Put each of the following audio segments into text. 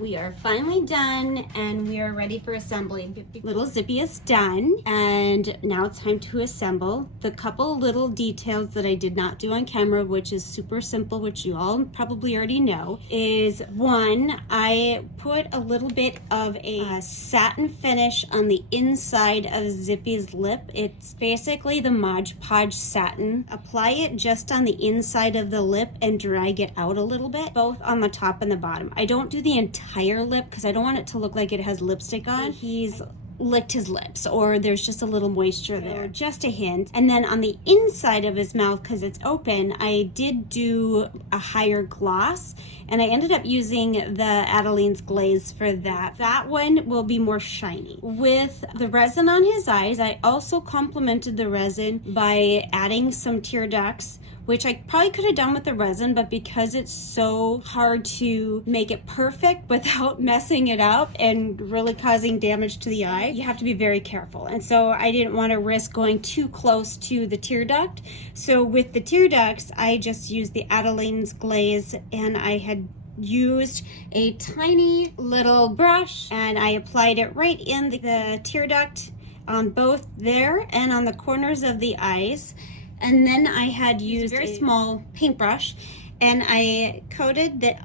We are finally done and we are ready for assembly. Little Zippy is done and now it's time to assemble. The couple little details that I did not do on camera, which is super simple, which you all probably already know, is one, I put a little bit of a satin finish on the inside of Zippy's lip. It's basically the Mod Podge satin. Apply it just on the inside of the lip and drag it out a little bit, both on the top and the bottom. I don't do the entire lip because I don't want it to look like it has lipstick on. He's licked his lips or there's just a little moisture there, just a hint. And then on the inside of his mouth, because it's open, I did do a higher gloss and I ended up using the Adeline's glaze for that. That one will be more shiny. With the resin on his eyes, I also complemented the resin by adding some tear ducts, which I probably could have done with the resin, but because it's so hard to make it perfect without messing it up and really causing damage to the eye, you have to be very careful. And so I didn't want to risk going too close to the tear duct. So with the tear ducts, I just used the Adeline's glaze and I had used a tiny little brush and I applied it right in the tear duct on both there and on the corners of the eyes. And then I had used a very small paintbrush and I coated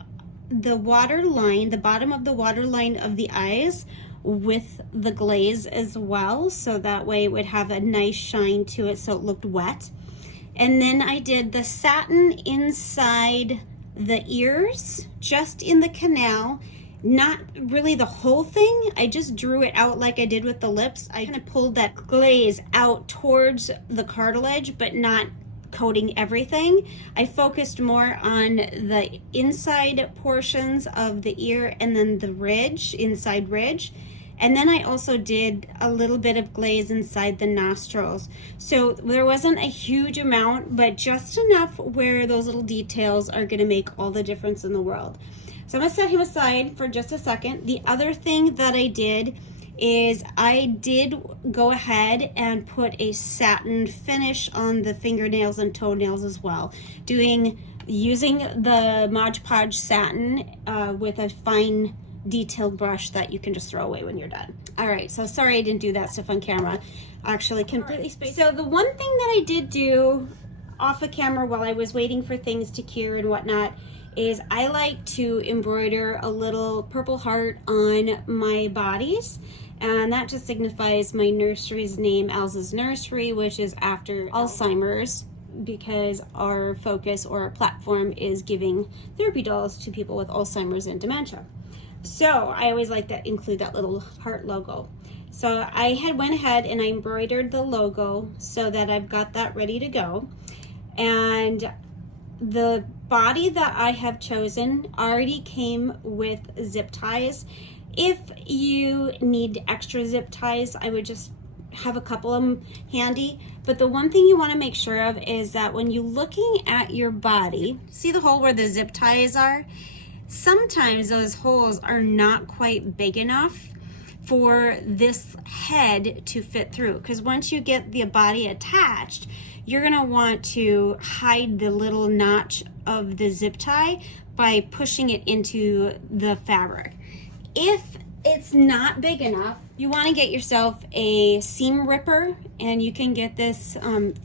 the water line, the bottom of the water line of the eyes with the glaze as well. So that way it would have a nice shine to it so it looked wet. And then I did the satin inside the ears, just in the canal. Not really the whole thing. I just drew it out like I did with the lips. I kind of pulled that glaze out towards the cartilage, but not coating everything. I focused more on the inside portions of the ear and then the ridge, inside ridge. And then I also did a little bit of glaze inside the nostrils. So there wasn't a huge amount, but just enough where those little details are gonna make all the difference in the world. So I'm gonna set him aside for just a second. The other thing that I did is I did go ahead and put a satin finish on the fingernails and toenails as well, using the Mod Podge satin with a fine detailed brush that you can just throw away when you're done. All right, so sorry I didn't do that stuff on camera. Actually, completely spaced. So the one thing that I did do off of camera while I was waiting for things to cure and whatnot is I like to embroider a little purple heart on my bodies, and that just signifies my nursery's name, Elsa's Nursery, which is after Alzheimer's, because our focus or our platform is giving therapy dolls to people with Alzheimer's and dementia. So I always like to include that little heart logo. So I had went ahead and I embroidered the logo so that I've got that ready to go. And the body that I have chosen already came with zip ties. If you need extra zip ties, I would just have a couple of them handy. But the one thing you want to make sure of is that when you're looking at your body, see the hole where the zip ties are? Sometimes those holes are not quite big enough for this head to fit through, because once you get the body attached, you're gonna want to hide the little notch of the zip tie by pushing it into the fabric. If it's not big enough, you wanna get yourself a seam ripper, and you can get this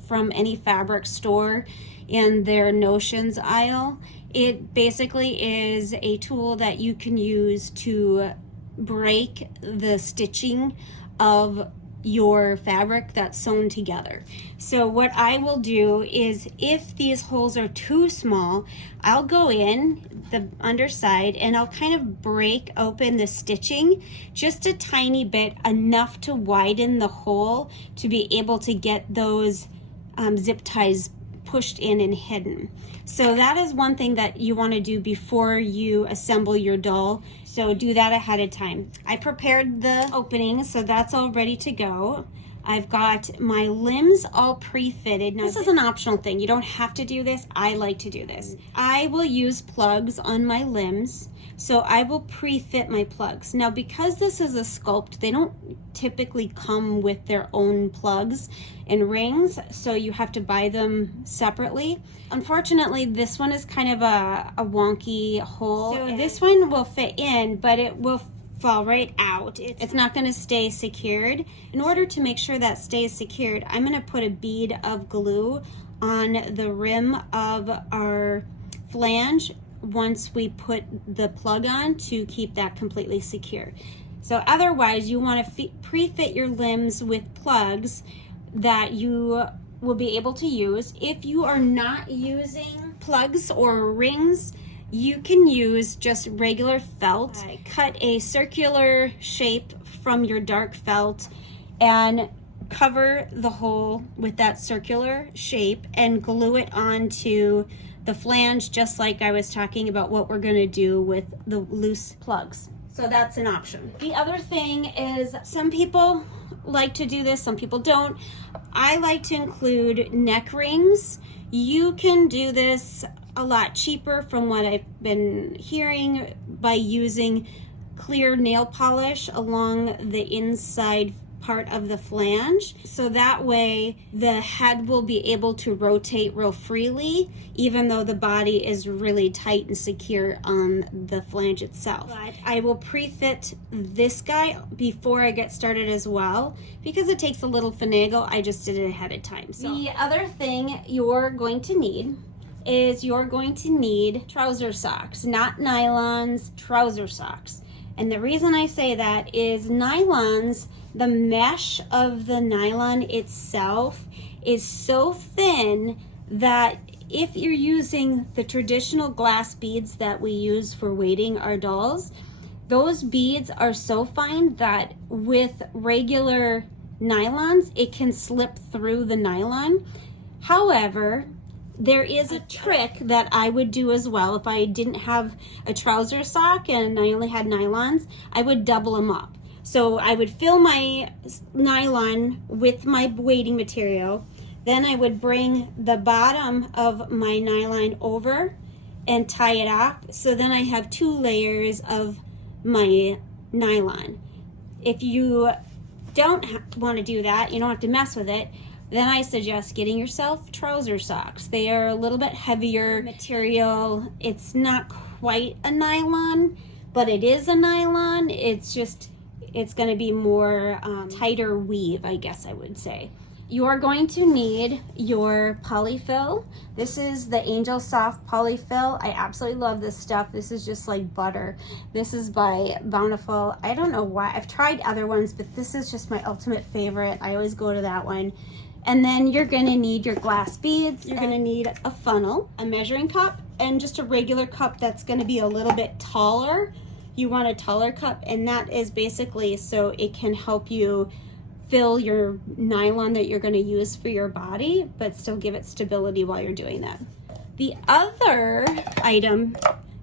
from any fabric store in their notions aisle. It basically is a tool that you can use to break the stitching of your fabric that's sewn together. So what I will do is, if these holes are too small, I'll go in the underside and I'll kind of break open the stitching just a tiny bit, enough to widen the hole to be able to get those zip ties pushed in and hidden. So that is one thing that you want to do before you assemble your doll. So do that ahead of time. I prepared the opening, so that's all ready to go. I've got my limbs all pre-fitted. Now, this is an optional thing. You don't have to do this. I like to do this. I will use plugs on my limbs, so I will pre-fit my plugs. Now, because this is a sculpt, they don't typically come with their own plugs and rings, so you have to buy them separately. Unfortunately, this one is kind of a wonky hole. So this one will fit in, but it will fall right out. It's not going to stay secured. In order to make sure that stays secured, I'm going to put a bead of glue on the rim of our flange once we put the plug on to keep that completely secure. So otherwise, you want to pre-fit your limbs with plugs that you will be able to use. If you are not using plugs or rings, you can use just regular felt. Cut a circular shape from your dark felt and cover the hole with that circular shape and glue it onto the flange, just like I was talking about what we're going to do with the loose plugs. So that's an option. The other thing is, some people like to do this, some people don't. I like to include neck rings. You can do this a lot cheaper from what I've been hearing by using clear nail polish along the inside part of the flange, so that way the head will be able to rotate real freely even though the body is really tight and secure on the flange itself. But I will pre-fit this guy before I get started as well, because it takes a little finagle. I just did it ahead of time. So the other thing you're going to need is trouser socks, not nylons, trouser socks. And the reason I say that is nylons, the mesh of the nylon itself is so thin that if you're using the traditional glass beads that we use for weighting our dolls, those beads are so fine that with regular nylons, it can slip through the nylon. However, there is a trick that I would do as well. If I didn't have a trouser sock and I only had nylons, I would double them up. So I would fill my nylon with my weighting material. Then I would bring the bottom of my nylon over and tie it off. So then I have 2 layers of my nylon. If you don't want to do that, you don't have to mess with it, then I suggest getting yourself trouser socks. They are a little bit heavier material. It's not quite a nylon, but it is a nylon. It's going to be more tighter weave, I guess I would say. You are going to need your polyfill. This is the Angel Soft Polyfill. I absolutely love this stuff. This is just like butter. This is by Bountiful. I don't know why. I've tried other ones, but this is just my ultimate favorite. I always go to that one. And then you're going to need your glass beads. You're going to need a funnel, a measuring cup, and just a regular cup that's going to be a little bit taller. You want a taller cup, and that is basically so it can help you fill your nylon that you're going to use for your body, but still give it stability while you're doing that. The other item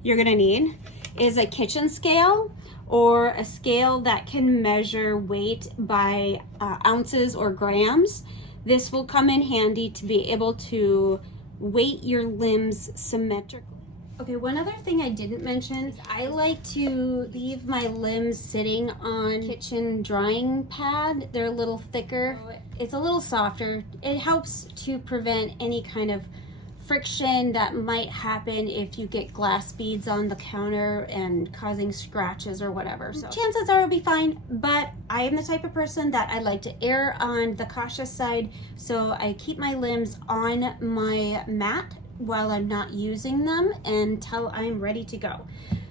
you're going to need is a kitchen scale, or a scale that can measure weight by ounces or grams. This will come in handy to be able to weight your limbs symmetrically. Okay, one other thing I didn't mention is I like to leave my limbs sitting on kitchen drying pad. They're a little thicker. It's a little softer. It helps to prevent any kind of friction that might happen if you get glass beads on the counter and causing scratches or whatever. So chances are it'll be fine, but I am the type of person that I like to err on the cautious side, so I keep my limbs on my mat while I'm not using them until I'm ready to go.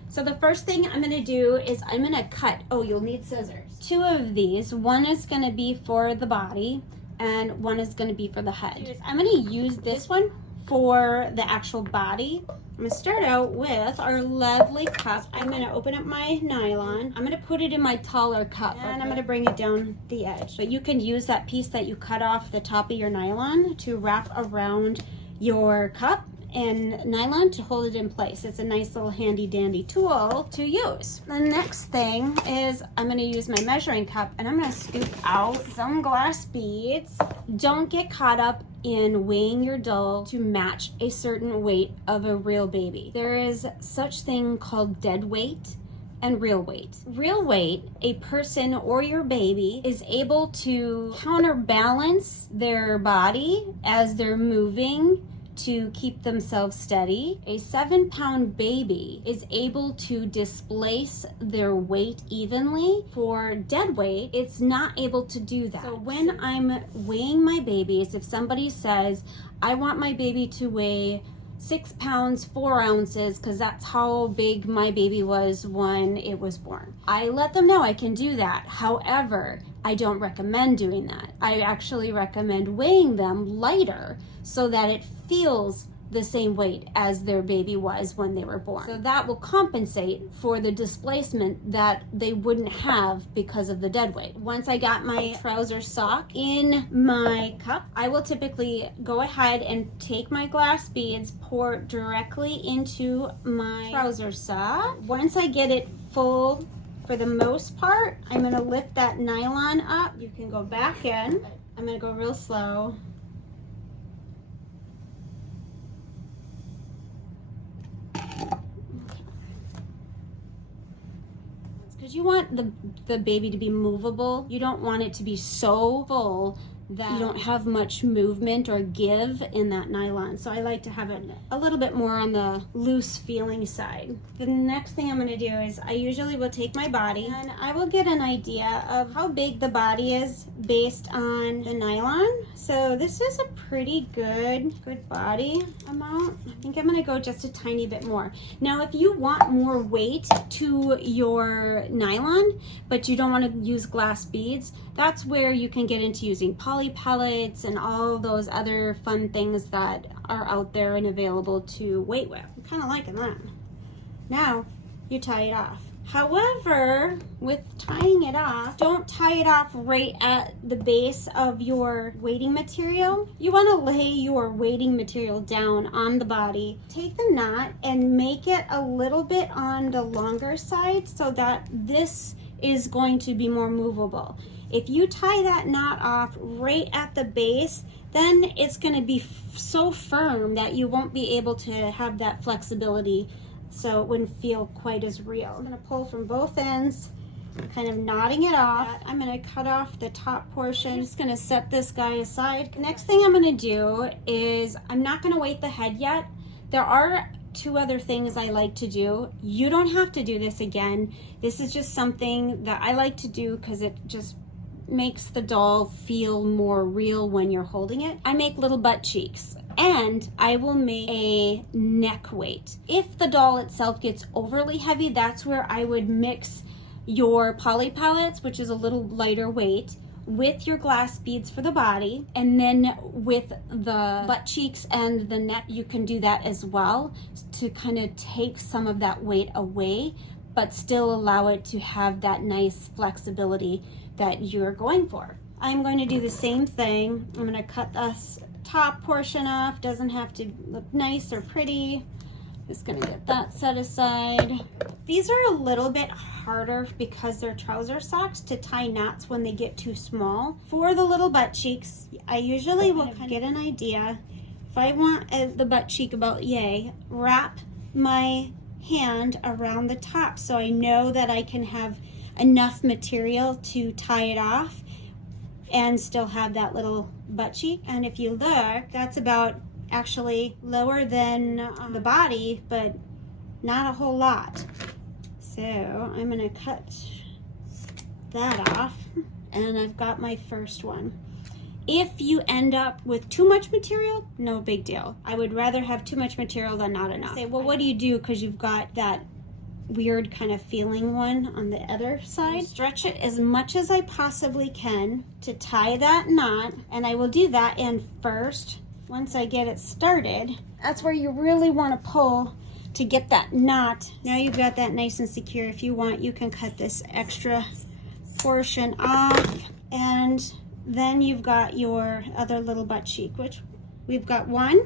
So the first thing I'm gonna do is I'm gonna cut, you'll need scissors. 2 of these, one is gonna be for the body and one is gonna be for the head. I'm gonna use this one for the actual body. I'm gonna start out with our lovely cup. I'm gonna open up my nylon. I'm gonna put it in my taller cup and I'm gonna bring it down the edge. But you can use that piece that you cut off the top of your nylon to wrap around your cup and nylon to hold it in place. It's a nice little handy dandy tool to use. The next thing is I'm going to use my measuring cup and I'm going to scoop out some glass beads. Don't get caught up in weighing your doll to match a certain weight of a real baby. There is such thing called dead weight and real weight. Real weight, a person or your baby is able to counterbalance their body as they're moving to keep themselves steady. A 7-pound baby is able to displace their weight evenly. For dead weight, it's not able to do that. So when I'm weighing my babies, if somebody says, I want my baby to weigh 6 pounds, 4 ounces, because that's how big my baby was when it was born, I let them know I can do that. However, I don't recommend doing that. I actually recommend weighing them lighter so that it feels the same weight as their baby was when they were born. So that will compensate for the displacement that they wouldn't have because of the dead weight. Once I got my trouser sock in my cup, I will typically go ahead and take my glass beads, pour directly into my trouser sock. Once I get it full, for the most part, I'm gonna lift that nylon up. You can go back in. I'm gonna go real slow. Because you want the baby to be movable. You don't want it to be so full that you don't have much movement or give in that nylon. So I like to have it a little bit more on the loose feeling side. The next thing I'm going to do is I usually will take my body and I will get an idea of how big the body is based on the nylon. So this is a pretty good body amount. I think I'm going to go just a tiny bit more. Now if you want more weight to your nylon but you don't want to use glass beads, that's where you can get into using poly pellets and all those other fun things that are out there and available to weight with. I'm kind of liking that. Now you tie it off. However, with tying it off, don't tie it off right at the base of your weighting material. You want to lay your weighting material down on the body. Take the knot and make it a little bit on the longer side so that this is going to be more movable. If you tie that knot off right at the base, then it's going to be so firm that you won't be able to have that flexibility, so it wouldn't feel quite as real. I'm going to pull from both ends, kind of knotting it off. I'm going to cut off the top portion. I'm just going to set this guy aside. Next thing I'm going to do is I'm not going to weight the head yet. There are 2 other things I like to do. You don't have to do this again. This is just something that I like to do because it just makes the doll feel more real when you're holding it. I make little butt cheeks and I will make a neck weight. If the doll itself gets overly heavy, that's where I would mix your poly pellets, which is a little lighter weight, with your glass beads for the body, and then with the butt cheeks and the neck, you can do that as well to kind of take some of that weight away, but still allow it to have that nice flexibility that you're going for. I'm going to do the same thing. I'm going to cut this top portion off. Doesn't have to look nice or pretty. Just going to get that set aside. These are a little bit harder because they're trouser socks to tie knots when they get too small. For the little butt cheeks, I usually will kind of get an idea. If I want the butt cheek about yay, wrap my hand around the top so I know that I can have enough material to tie it off and still have that little butt cheek. And if you look, that's about actually lower than the body, but not a whole lot. So I'm gonna cut that off, and I've got my first one. If you end up with too much material, no big deal. I would rather have too much material than not enough. Say, well, what do you do because you've got that weird kind of feeling one on the other side? Stretch it as much as I possibly can to tie that knot, and I will do that in first. Once I get it started, that's where you really want to pull to get that knot. Now you've got that nice and secure. If you want, you can cut this extra portion off, and then you've got your other little butt cheek, which we've got 1,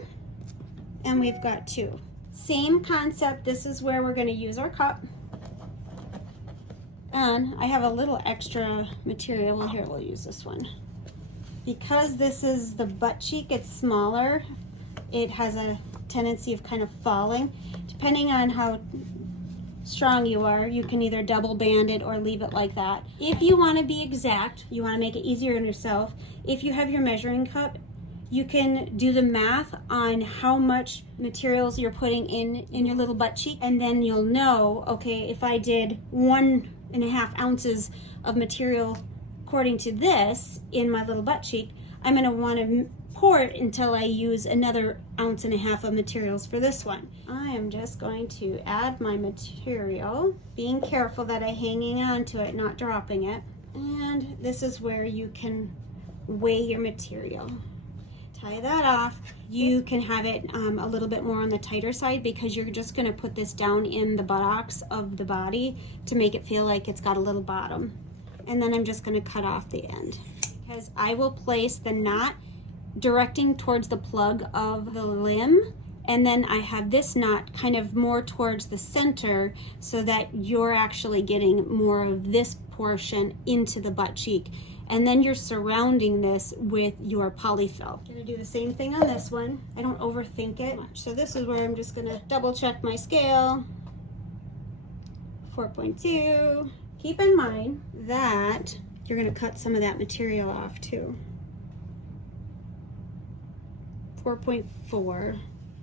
and we've got 2. Same concept. This is where we're going to use our cup. And I have a little extra material. Well, here, we'll use this one. Because this is the butt cheek, it's smaller. It has a tendency of kind of falling. Depending on how strong you are, you can either double band it or leave it like that. If you want to be exact, you want to make it easier on yourself, if you have your measuring cup, you can do the math on how much materials you're putting in your little butt cheek, and then you'll know, okay, if I did 1.5 ounces of material according to this in my little butt cheek, I'm going to want to pour it until I use another 1.5 ounces of materials for this one. I am just going to add my material, being careful that I'm hanging on to it, not dropping it. And this is where you can weigh your material. Tie that off. You can have it a little bit more on the tighter side because you're just going to put this down in the buttocks of the body to make it feel like it's got a little bottom. And then I'm just going to cut off the end because I will place the knot directing towards the plug of the limb, and then I have this knot kind of more towards the center so that you're actually getting more of this portion into the butt cheek, and then you're surrounding this with your polyfill. I'm gonna do the same thing on this one. I don't overthink it much. So this is where I'm just gonna double check my scale. 4.2. Keep in mind that you're gonna cut some of that material off too. 4.4.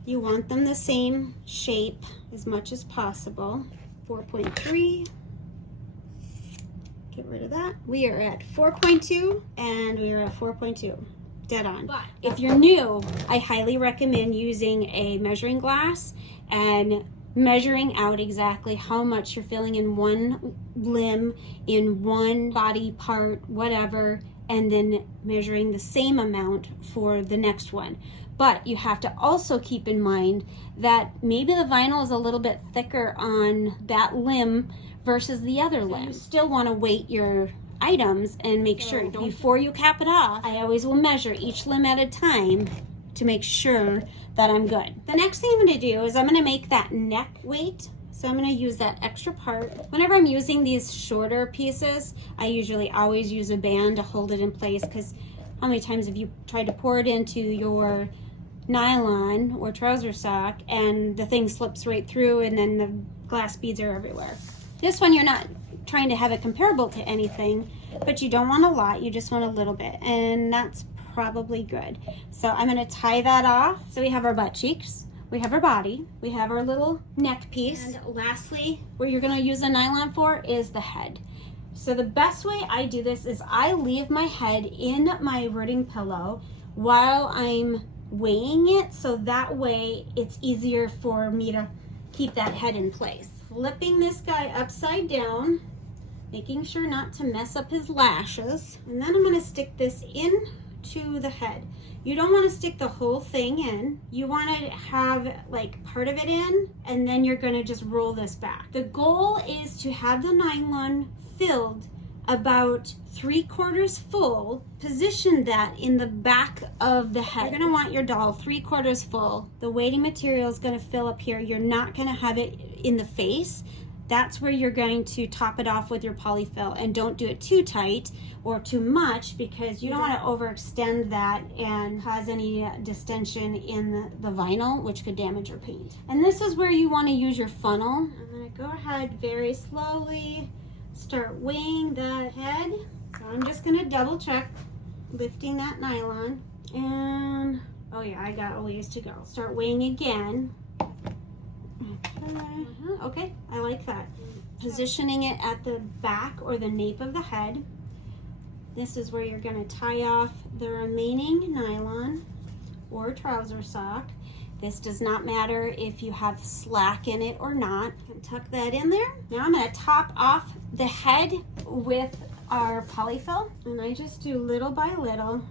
You want them the same shape as much as possible. 4.3. Get rid of that. We are at 4.2 and we are at 4.2. Dead on. But if you're new, I highly recommend using a measuring glass and measuring out exactly how much you're filling in one limb, in one body part, whatever, and then measuring the same amount for the next one. But you have to also keep in mind that maybe the vinyl is a little bit thicker on that limb versus the other limb. You still want to weight your items and make sure before you cap it off. I always will measure each limb at a time to make sure that I'm good. The next thing I'm going to do is I'm going to make that neck weight. So I'm going to use that extra part. Whenever I'm using these shorter pieces, I usually always use a band to hold it in place, because how many times have you tried to pour it into your nylon or trouser sock and the thing slips right through and then the glass beads are everywhere? This one, you're not trying to have it comparable to anything, but you don't want a lot, you just want a little bit, and that's probably good. So I'm going to tie that off. So we have our butt cheeks, we have our body, we have our little neck piece, and lastly, what you're going to use a nylon for is the head. So the best way I do this is I leave my head in my rooting pillow while I'm weighing it, so that way it's easier for me to keep that head in place. Flipping this guy upside down, making sure not to mess up his lashes, and then I'm going to stick this in to the head. You don't want to stick the whole thing in. You want to have like part of it in, and then you're going to just roll this back. The goal is to have the nylon filled about 3/4 full. Position that in the back of the head. You're going to want your doll 3/4 full. The weighting material is going to fill up here. You're not going to have it in the face. That's where you're going to top it off with your polyfill, and don't do it too tight or too much, because you don't want to overextend that and cause any distension in the vinyl, which could damage your paint. And this is where you want to use your funnel. I'm going to go ahead very slowly, start weighing that head. So I'm just going to double check, lifting that nylon, and oh yeah, I got a ways to go. Start weighing again. Okay, I like that. Positioning it at the back or the nape of the head. This is where you're going to tie off the remaining nylon or trouser sock. This does not matter if you have slack in it or not. Tuck that in there. Now I'm going to top off the head with our polyfill, and I just do little by little.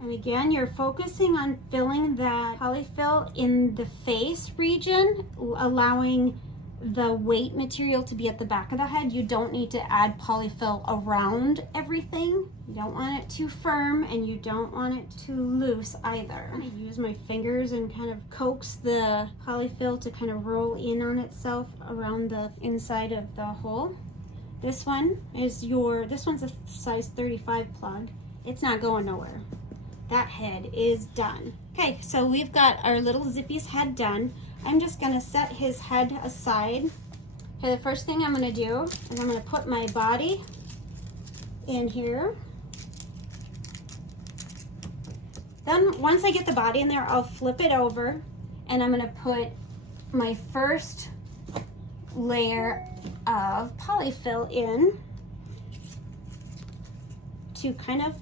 And again, you're focusing on filling that polyfill in the face region, allowing the weight material to be at the back of the head, you don't need to add polyfill around everything. You don't want it too firm and you don't want it too loose either. I'm gonna use my fingers and kind of coax the polyfill to kind of roll in on itself around the inside of the hole. This one is this one's a size 35 plug. It's not going nowhere. That head is done. Okay, so we've got our little Zippy's head done. I'm just gonna set his head aside. Okay, the first thing I'm gonna do is I'm gonna put my body in here. Then once I get the body in there, I'll flip it over and I'm gonna put my first layer of polyfill in to kind of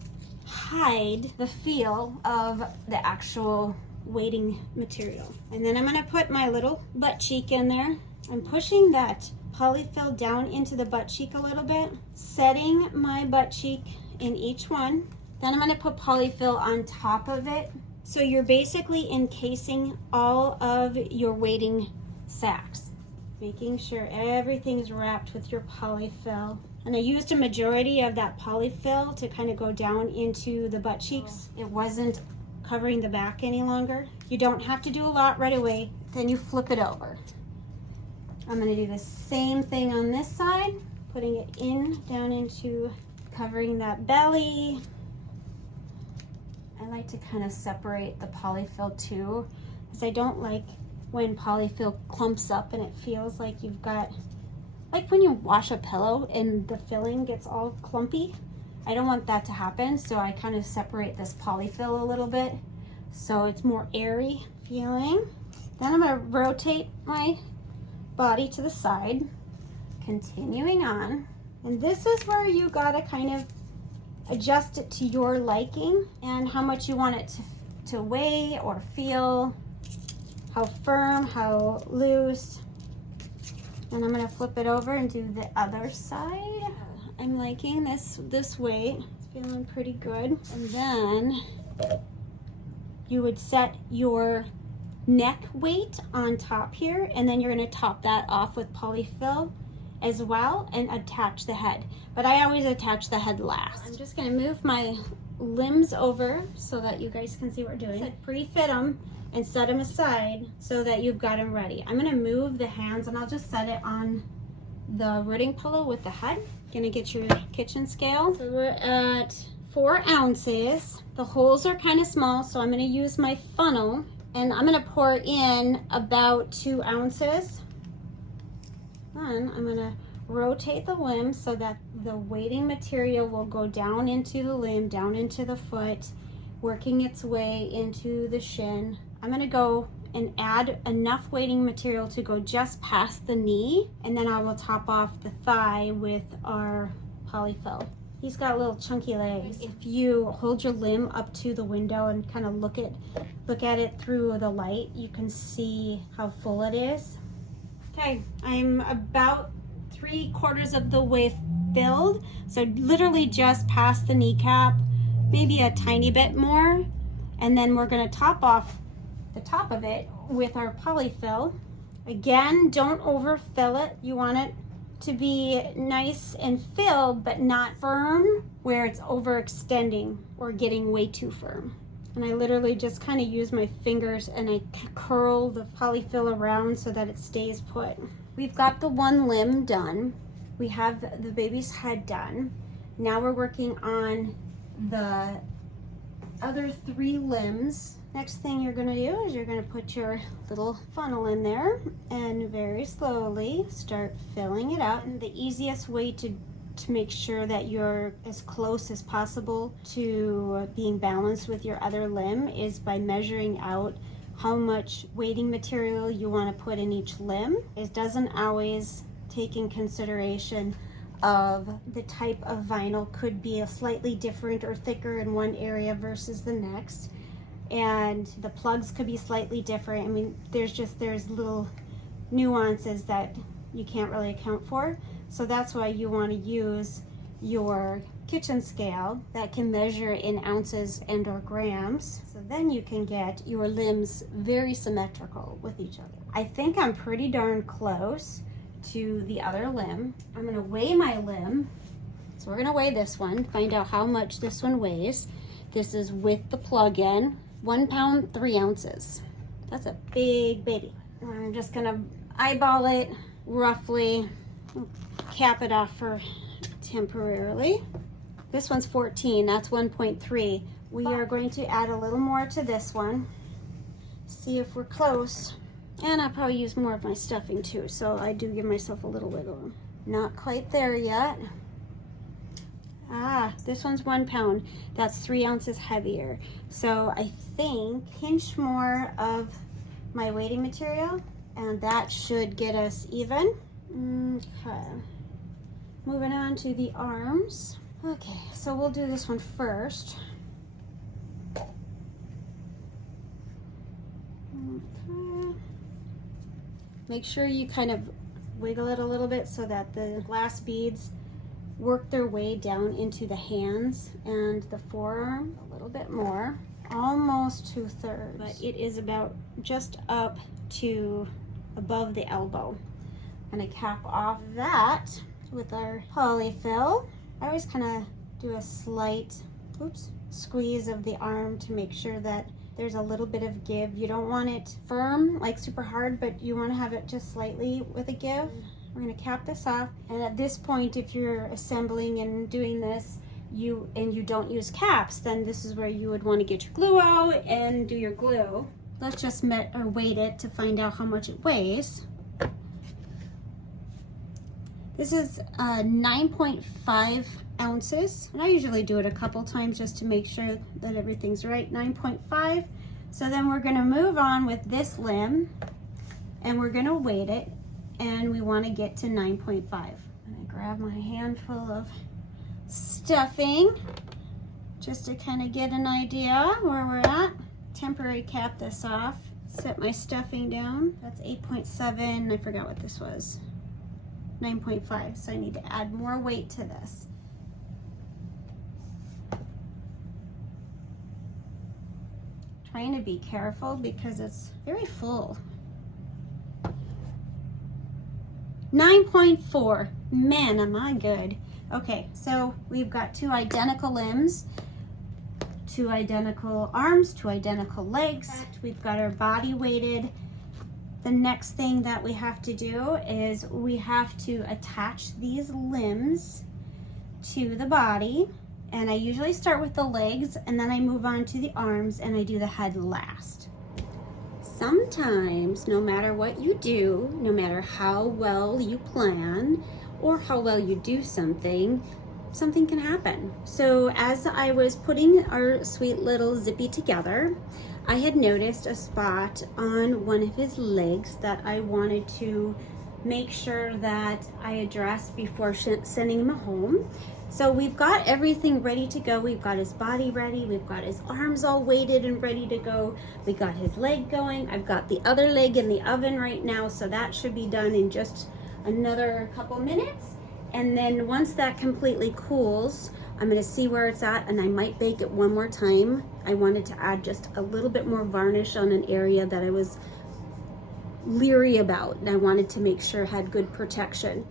hide the feel of the actual weighting material. And then I'm gonna put my little butt cheek in there. I'm pushing that polyfill down into the butt cheek a little bit, setting my butt cheek in each one. Then I'm gonna put polyfill on top of it. So you're basically encasing all of your weighting sacks, making sure everything's wrapped with your polyfill. And I used a majority of that polyfill to kind of go down into the butt cheeks. It wasn't covering the back any longer. You don't have to do a lot right away. Then you flip it over. I'm gonna do the same thing on this side, putting it in, down into covering that belly. I like to kind of separate the polyfill too, because I don't like when polyfill clumps up and it feels like you've got, like when you wash a pillow and the filling gets all clumpy. I don't want that to happen, so I kind of separate this polyfill a little bit so it's more airy feeling. Then I'm gonna rotate my body to the side, continuing on. And this is where you gotta kind of adjust it to your liking and how much you want it to weigh or feel, how firm, how loose. And I'm gonna flip it over and do the other side. I'm liking this weight. It's feeling pretty good. And then you would set your neck weight on top here, and then you're gonna top that off with polyfill as well and attach the head. But I always attach the head last. I'm just gonna move my limbs over so that you guys can see what we're doing. Pre-fit them and set them aside so that you've got them ready. I'm gonna move the hands and I'll just set it on the rooting pillow with the head. Gonna get your kitchen scale. So we're at 4 ounces. The holes are kind of small, so I'm gonna use my funnel and I'm gonna pour in about 2 ounces. Then I'm gonna rotate the limb so that the weighting material will go down into the limb, down into the foot, working its way into the shin. I'm gonna go and add enough weighting material to go just past the knee, and then I will top off the thigh with our polyfill. He's got little chunky legs. If you hold your limb up to the window and kind of look at it through the light, you can see how full it is. Okay, I'm about 3/4 of the way filled, so literally just past the kneecap, maybe a tiny bit more, and then we're gonna top off the top of it with our polyfill. Again, don't overfill it. You want it to be nice and filled, but not firm where it's overextending or getting way too firm. And I literally just kind of use my fingers and I curl the polyfill around so that it stays put. We've got the one limb done. We have the baby's head done. Now we're working on the other 3 limbs. Next thing you're gonna do is you're gonna put your little funnel in there and very slowly start filling it up. And the easiest way to make sure that you're as close as possible to being balanced with your other limb is by measuring out how much weighting material you want to put in each limb. It doesn't always take in consideration of the type of vinyl. Could be a slightly different or thicker in one area versus the next, and the plugs could be slightly different. I mean, there's little nuances that you can't really account for. So that's why you want to use your kitchen scale that can measure in ounces and or grams. So then you can get your limbs very symmetrical with each other. I think I'm pretty darn close. to the other limb. I'm gonna weigh my limb. So we're gonna weigh this one, find out how much this one weighs. This is with the plug-in, 1 pound, 3 ounces. That's a big baby. I'm just gonna eyeball it roughly, cap it off for temporarily. This one's 14, that's 1.3. We are going to add a little more to this one, see if we're close. And I'll probably use more of my stuffing too, so I do give myself a little wiggle room. Not quite there yet. Ah, this one's 1 pound. That's 3 ounces heavier. So I think pinch more of my weighting material, and that should get us even. Okay. Moving on to the arms. Okay, so we'll do this one first. Okay. Make sure you kind of wiggle it a little bit so that the glass beads work their way down into the hands and the forearm a little bit more, almost 2/3, but it is about just up to above the elbow. I'm gonna cap off that with our polyfill. I always kind of do a slight, squeeze of the arm to make sure that there's a little bit of give. You don't want it firm, like super hard, but you want to have it just slightly with a give. We're going to cap this off, and at this point, if you're assembling and doing this, you don't use caps, then this is where you would want to get your glue out and do your glue. Let's just weight it to find out how much it weighs. This is 9.5 ounces, and I usually do it a couple times just to make sure that everything's right. 9.5. So then we're going to move on with this limb, and we're going to weight it, and we want to get to 9.5. I'm going to grab my handful of stuffing just to kind of get an idea where we're at. Temporary cap this off, set my stuffing down. That's 8.7. I forgot what this was. 9.5, so I need to add more weight to this. Trying to be careful because it's very full. 9.4, man, am I good. Okay, so we've got 2 identical limbs, 2 identical arms, 2 identical legs. We've got our body weighted. The next thing that we have to do is we have to attach these limbs to the body. And I usually start with the legs, and then I move on to the arms, and I do the head last. Sometimes, no matter what you do, no matter how well you plan or how well you do something, something can happen. So as I was putting our sweet little Zippy together, I had noticed a spot on one of his legs that I wanted to make sure that I addressed before sending him home. So we've got everything ready to go. We've got his body ready. We've got his arms all weighted and ready to go. We got his leg going. I've got the other leg in the oven right now, so that should be done in just another couple minutes. And then once that completely cools, I'm gonna see where it's at, and I might bake it one more time. I wanted to add just a little bit more varnish on an area that I was leery about, and I wanted to make sure it had good protection.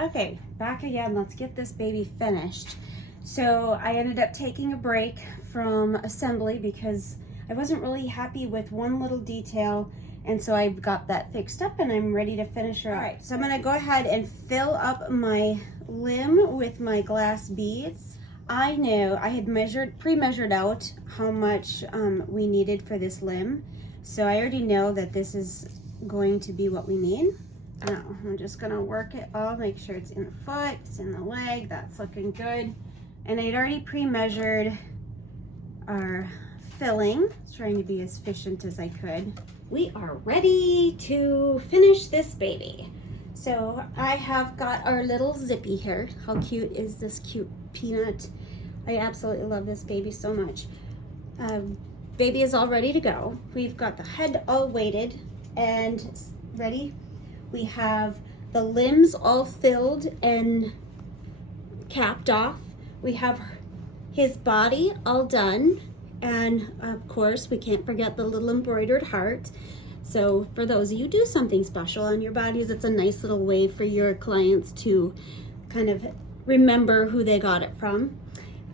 Okay, back again, let's get this baby finished. So I ended up taking a break from assembly because I wasn't really happy with one little detail, and so I've got that fixed up and I'm ready to finish her. All right, so I'm gonna go ahead and fill up my limb with my glass beads. I knew I had pre-measured out how much we needed for this limb, so I already know that this is going to be what we need. Now I'm just gonna work it all, make sure it's in the foot, it's in the leg, that's looking good. And I'd already pre-measured our filling, trying to be as efficient as I could. We are ready to finish this baby. So I have got our little Zippy here. How cute is this cute peanut? I absolutely love this baby so much. Baby is all ready to go. We've got the head all weighted and ready. We have the limbs all filled and capped off. We have his body all done. And of course, we can't forget the little embroidered heart. So for those of you who do something special on your bodies, it's a nice little way for your clients to kind of remember who they got it from.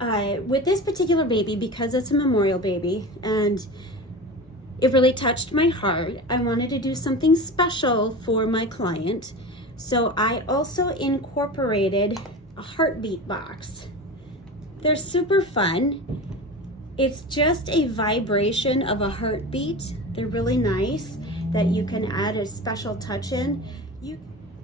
With this particular baby, because it's a memorial baby and it really touched my heart, I wanted to do something special for my client. So I also incorporated a heartbeat box. They're super fun. It's just a vibration of a heartbeat. They're really nice that you can add a special touch in.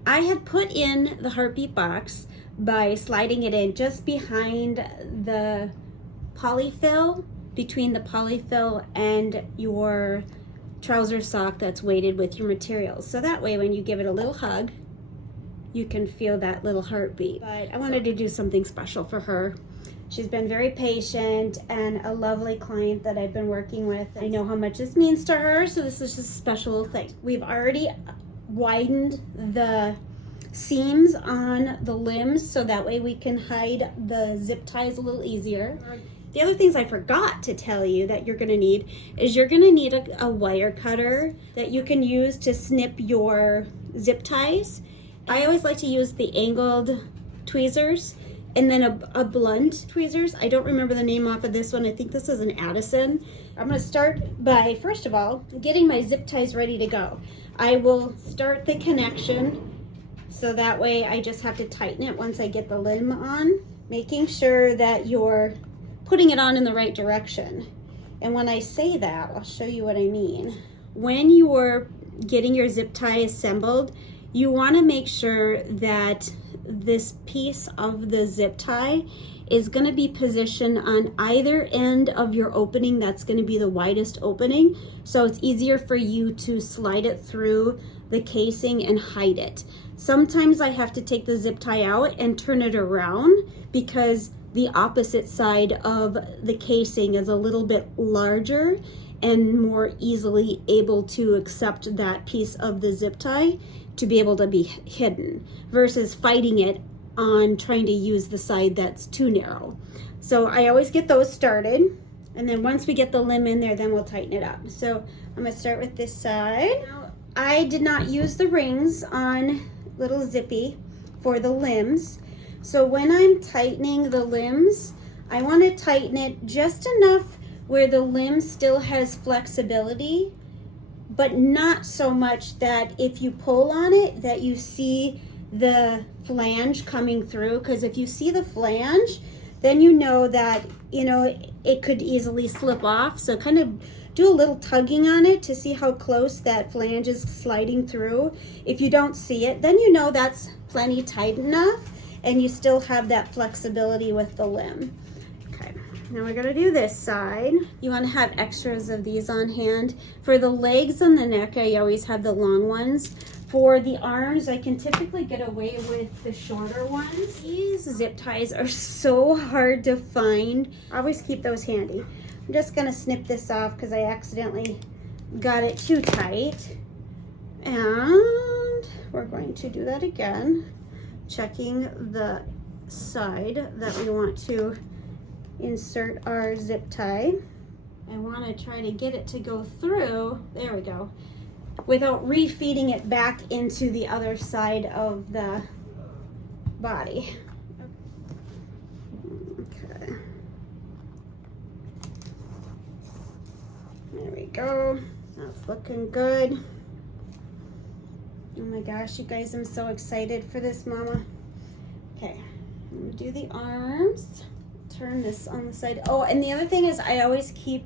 I had put in the heartbeat box by sliding it in just behind the polyfill, between the polyfill and your trouser sock that's weighted with your materials. So that way when you give it a little hug, you can feel that little heartbeat. But I wanted to do something special for her. She's been very patient and a lovely client that I've been working with. I know how much this means to her, so this is just a special thing. We've already widened the seams on the limbs so that way we can hide the zip ties a little easier. The other things I forgot to tell you that you're gonna need is you're gonna need a wire cutter that you can use to snip your zip ties. I always like to use the angled tweezers and then a blunt tweezers. I don't remember the name off of this one. I think this is an Addison. I'm gonna start by, first of all, getting my zip ties ready to go. I will start the connection, so that way I just have to tighten it once I get the limb on, making sure that you're putting it on in the right direction. And when I say that, I'll show you what I mean. When you're getting your zip tie assembled, you wanna make sure that this piece of the zip tie is gonna be positioned on either end of your opening. That's gonna be the widest opening. So it's easier for you to slide it through the casing and hide it. Sometimes I have to take the zip tie out and turn it around because the opposite side of the casing is a little bit larger and more easily able to accept that piece of the zip tie to be able to be hidden versus fighting it on trying to use the side that's too narrow. So I always get those started, and then once we get the limb in there, then we'll tighten it up. So I'm gonna start with this side. Now, I did not use the rings on little Zippy for the limbs. So when I'm tightening the limbs, I want to tighten it just enough where the limb still has flexibility, but not so much that if you pull on it that you see the flange coming through. Because if you see the flange, then you know that, you know, it could easily slip off. So kind of do a little tugging on it to see how close that flange is sliding through. If you don't see it, then you know that's plenty tight enough and you still have that flexibility with the limb. Okay, now we're gonna do this side. You wanna have extras of these on hand. For the legs and the neck, I always have the long ones. For the arms, I can typically get away with the shorter ones. These zip ties are so hard to find. I always keep those handy. I'm just gonna snip this off because I accidentally got it too tight. And we're going to do that again, checking the side that we want to insert our zip tie. I want to try to get it to go through, there we go, without refeeding it back into the other side of the body. Okay. There we go. That's looking good. Oh my gosh, you guys, I'm so excited for this, Mama. Okay, I'm gonna do the arms. Turn this on the side. Oh, and the other thing is I always keep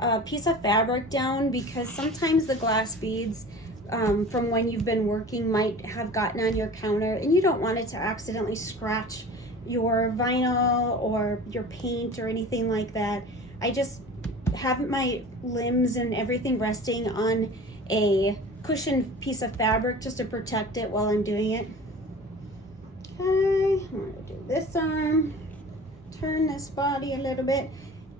a piece of fabric down because sometimes the glass beads from when you've been working might have gotten on your counter and you don't want it to accidentally scratch your vinyl or your paint or anything like that. I just have my limbs and everything resting on a cushioned piece of fabric just to protect it while I'm doing it. Okay, I'm gonna do this arm, turn this body a little bit.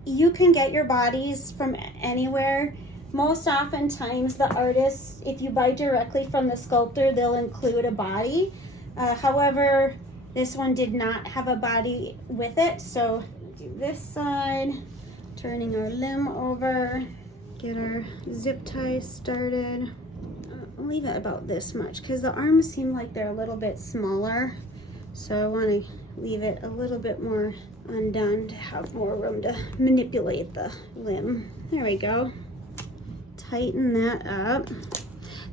You can get your bodies from anywhere. Most oftentimes the artists, if you buy directly from the sculptor, they'll include a body. However, this one did not have a body with it, so do this side, turning our limb over. Get our zip tie started. I'll leave it about this much because the arms seem like they're a little bit smaller. So I want to leave it a little bit more undone to have more room to manipulate the limb. There we go. Tighten that up.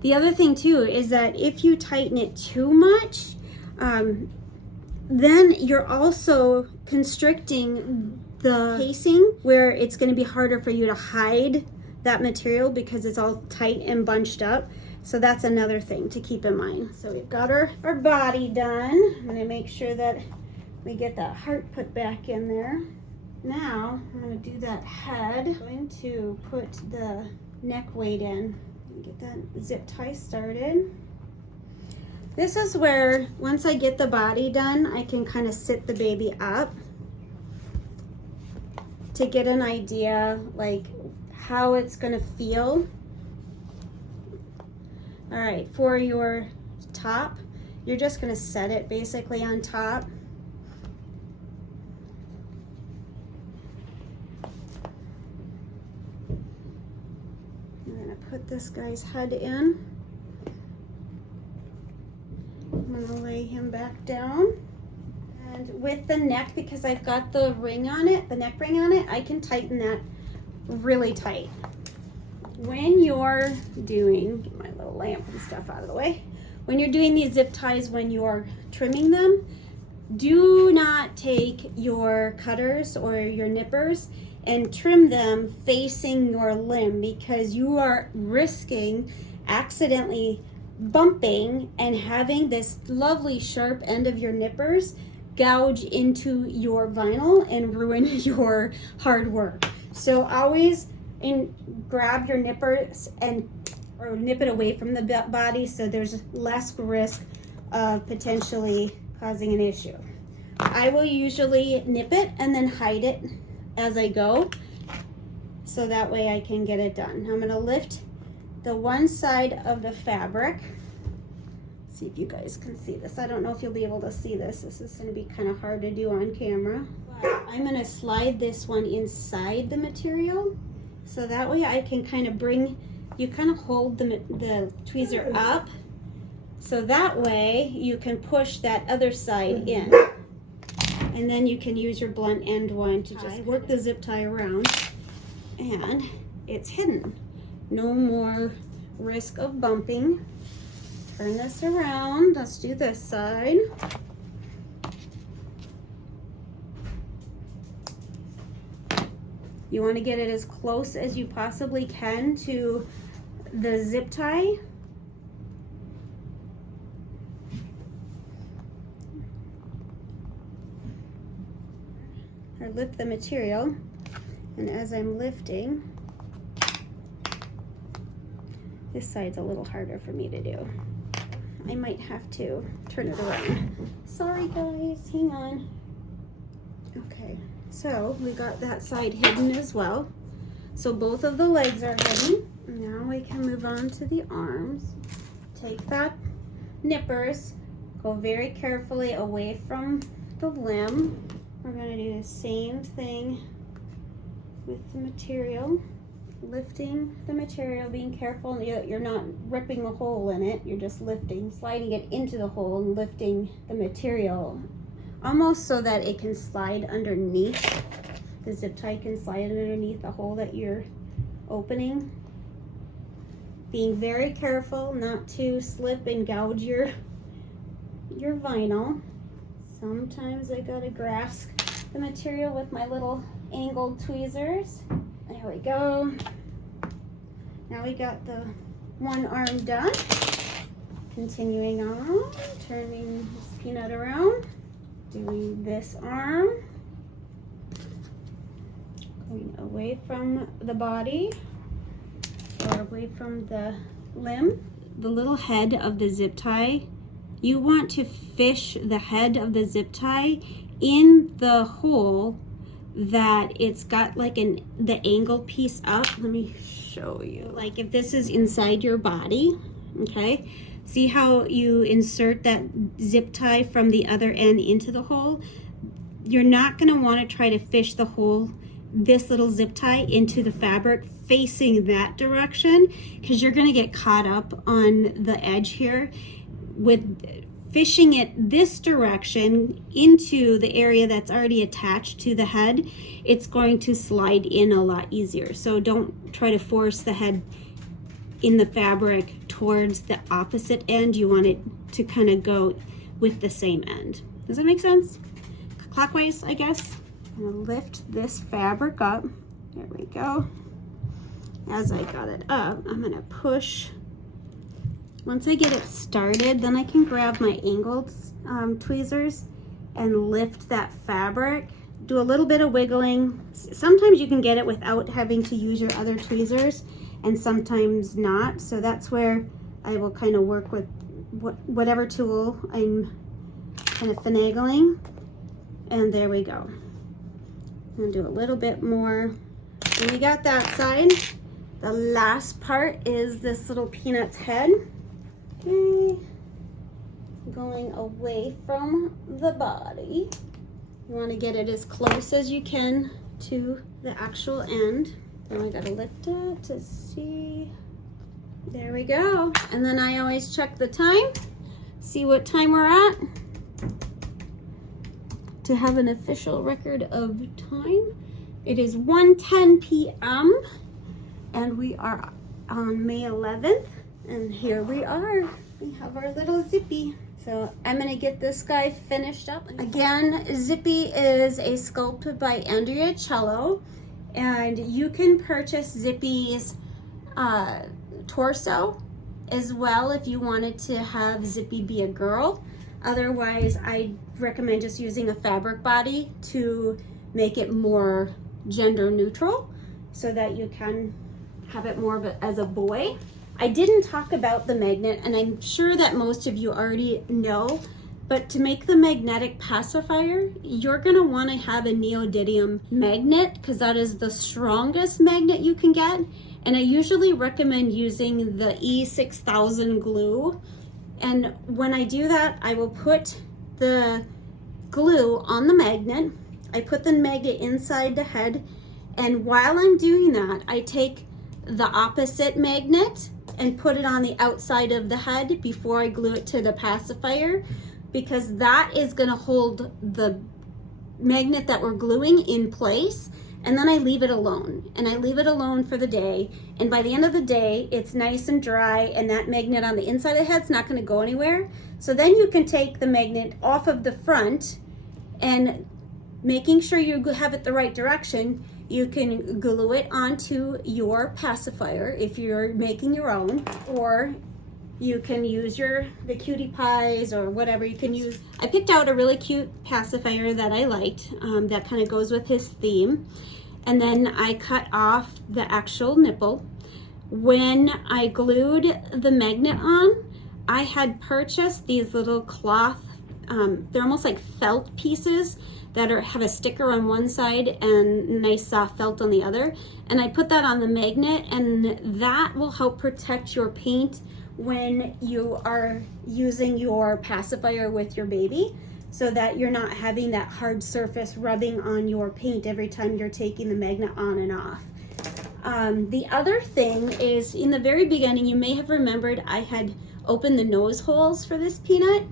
The other thing too is that if you tighten it too much, then you're also constricting the casing where it's going to be harder for you to hide that material because it's all tight and bunched up. So that's another thing to keep in mind. So we've got our body done. I'm going to make sure that we get that heart put back in there. Now I'm going to do that head. I'm going to put the neck weight in. Get that zip tie started. This is where once I get the body done, I can kind of sit the baby up to get an idea like how it's going to feel. All right, for your top, you're just going to set it basically on top. I'm going to put this guy's head in. I'm going to lay him back down. And with the neck, because I've got the ring on it, the neck ring on it, I can tighten that really tight. When you're doing, get my little lamp and stuff out of the way. When you're doing these zip ties, when you're trimming them, do not take your cutters or your nippers and trim them facing your limb, because you are risking accidentally bumping and having this lovely sharp end of your nippers gouge into your vinyl and ruin your hard work. So always grab your nippers or nip it away from the body so there's less risk of potentially causing an issue. I will usually nip it and then hide it as I go, so that way I can get it done. I'm going to lift the one side of the fabric. See if you guys can see this. I don't know if you'll be able to see this. This is going to be kind of hard to do on camera. But I'm going to slide this one inside the material, so that way I can kind of hold the tweezer up, so that way you can push that other side in. And then you can use your blunt end one to just work the zip tie around, and it's hidden. No more risk of bumping. Turn this around. Let's do this side. You want to get it as close as you possibly can to the zip tie. Or lift the material, and as I'm lifting, this side's a little harder for me to do. I might have to turn it around. Sorry guys, hang on. Okay, so we got that side hidden as well. So both of the legs are hidden. Now we can move on to the arms. Take that nippers, go very carefully away from the limb. We're going to do the same thing with the material. Lifting the material, being careful you're not ripping a hole in it. You're just lifting, sliding it into the hole and lifting the material almost so that it can slide underneath. The zip tie can slide underneath the hole that you're opening. Being very careful not to slip and gouge your vinyl. Sometimes I gotta grasp the material with my little angled tweezers. There we go. Now we got the one arm done. Continuing on, turning this peanut around, doing this arm, going away from the body or away from the limb. The little head of the zip tie, you want to fish the head of the zip tie in the hole that it's got like the angle piece up. Let me show you. Like if this is inside your body, okay? See how you insert that zip tie from the other end into the hole? You're not gonna wanna try to fish the hole this little zip tie into the fabric facing that direction, because you're going to get caught up on the edge here. With fishing it this direction into the area that's already attached to the head, it's going to slide in a lot easier. So don't try to force the head in the fabric towards the opposite end. You want it to kind of go with the same end. Does that make sense? Clockwise, I guess. I'm gonna lift this fabric up. There we go. As I got it up, I'm gonna push. Once I get it started, then I can grab my angled tweezers and lift that fabric. Do a little bit of wiggling. Sometimes you can get it without having to use your other tweezers, and sometimes not. So that's where I will kind of work with whatever tool I'm kind of finagling. And there we go. I'm gonna do a little bit more. So we got that side. The last part is this little peanut's head. Okay. Going away from the body. You want to get it as close as you can to the actual end. Now I gotta lift it to see. There we go. And then I always check the time, see what time we're at, to have an official record of time. It is 1:10 p.m. and we are on May 11th, and here we are. We have our little Zippy. So I'm gonna get this guy finished up. Again, Zippy is a sculpt by Andrea Cello, and you can purchase Zippy's torso as well if you wanted to have Zippy be a girl. Otherwise, I recommend just using a fabric body to make it more gender neutral so that you can have it more of it as a boy. I didn't talk about the magnet, and I'm sure that most of you already know, but to make the magnetic pacifier, you're gonna wanna have a neodymium magnet, because that is the strongest magnet you can get. And I usually recommend using the E6000 glue. And when I do that, I will put the glue on the magnet. I put the magnet inside the head. And while I'm doing that, I take the opposite magnet and put it on the outside of the head before I glue it to the pacifier, because that is gonna hold the magnet that we're gluing in place. And then I leave it alone, and I leave it alone for the day. And by the end of the day, it's nice and dry, and that magnet on the inside of the head's not gonna go anywhere. So then you can take the magnet off of the front, and making sure you have it the right direction, you can glue it onto your pacifier if you're making your own, or you can use the cutie pies or whatever you can use. I picked out a really cute pacifier that I liked that kind of goes with his theme. And then I cut off the actual nipple. When I glued the magnet on, I had purchased these little cloth, they're almost like felt pieces that have a sticker on one side and nice soft felt on the other. And I put that on the magnet, and that will help protect your paint when you are using your pacifier with your baby, so that you're not having that hard surface rubbing on your paint every time you're taking the magnet on and off. The other thing is, in the very beginning, you may have remembered I had opened the nose holes for this peanut.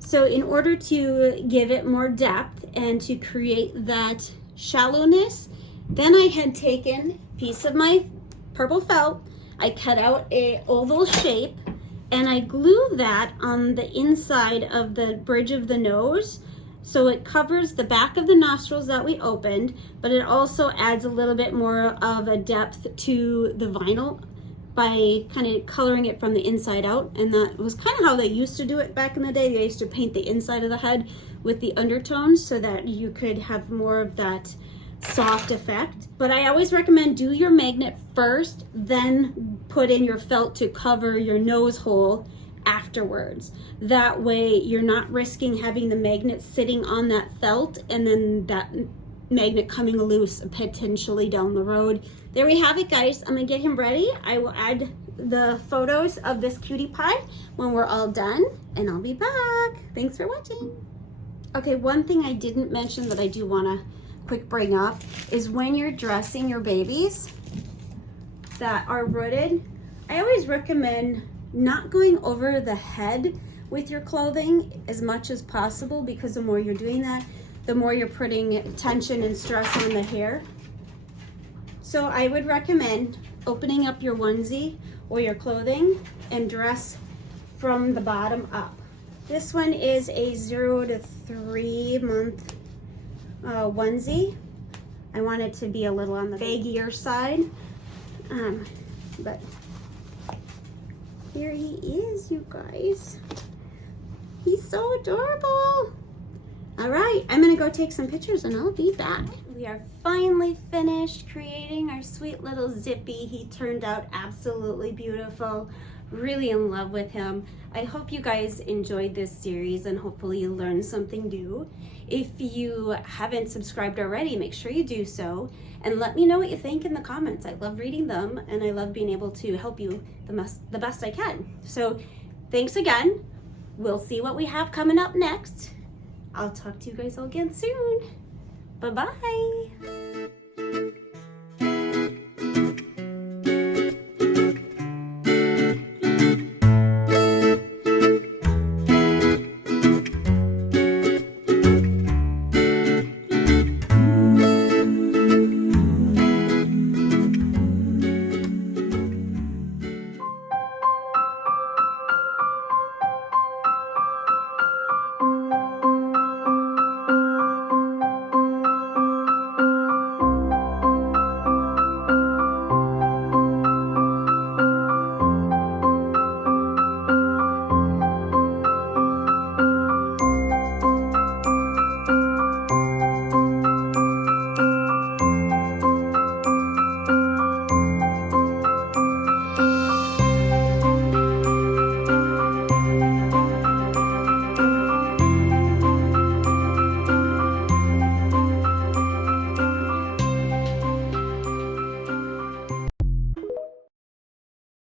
So in order to give it more depth and to create that shallowness, then I had taken a piece of my purple felt, I cut out a oval shape, and I glue that on the inside of the bridge of the nose, so it covers the back of the nostrils that we opened, but it also adds a little bit more of a depth to the vinyl by kind of coloring it from the inside out. And that was kind of how they used to do it back in the day. They used to paint the inside of the head with the undertones so that you could have more of that soft effect. But I always recommend do your magnet first, then put in your felt to cover your nose hole afterwards. That way you're not risking having the magnet sitting on that felt and then that magnet coming loose potentially down the road. There we have it, guys. I'm gonna get him ready. I will add the photos of this cutie pie when we're all done, and I'll be back. Thanks for watching. Okay, one thing I didn't mention that I do wanna quick bring up is when you're dressing your babies that are rooted, I always recommend not going over the head with your clothing as much as possible, because the more you're doing that, the more you're putting tension and stress on the hair. So I would recommend opening up your onesie or your clothing and dress from the bottom up. This one is a 0 to 3 month onesie. I want it to be a little on the baggier side, but here he is, you guys. He's so adorable. All right, I'm gonna go take some pictures and I'll be back. We are finally finished creating our sweet little Zippy. He turned out absolutely beautiful. Really in love with him. I hope you guys enjoyed this series and hopefully you learned something new. If you haven't subscribed already, make sure you do so and let me know what you think in the comments. I love reading them and I love being able to help you the best I can. So thanks again. We'll see what we have coming up next. I'll talk to you guys all again soon. Bye-bye.